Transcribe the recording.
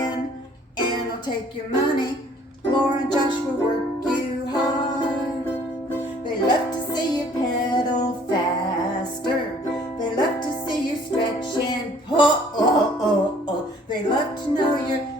in and will take your money. Laura and Josh will work you hard. They love to see you pedal faster. They love to see you stretch and pull. They love to know you're